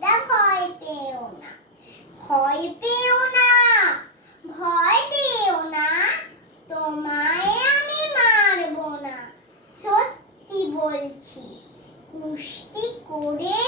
দিদা, ভয় পেও না। ভয় পেও না, ভয় পেও না, তোমায় আমি মারব না। সত্যি বলছি কুস্তি করে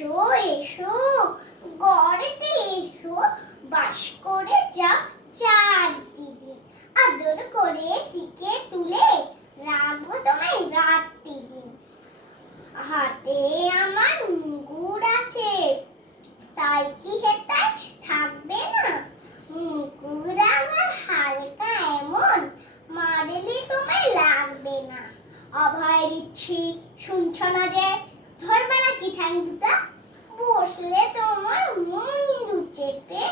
এসো এসো, গড়েতে এসো, বাস করে যা চার দিদি আদর করে শিখে তুলে রাখব তোমায় দিন। হাতে আমার আছে, তাই কি থাকবে না? মুকুর আমার হালকা এমন, মারলে তোমায় লাগবে না। অভয় দিচ্ছি, শুনছ না যে? কি ঠ্যাং বসলে তোমার মুন্ডু চেপে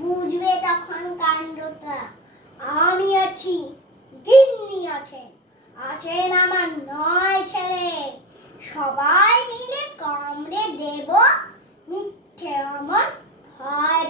বুঝবে তখন কাণ্ডটা। আমি আছি, গিন্নি আছে আছেন আমার নয় ছেলে। সবাই মিলে কামড়ে দেব, মিথ্যে আমার ভয়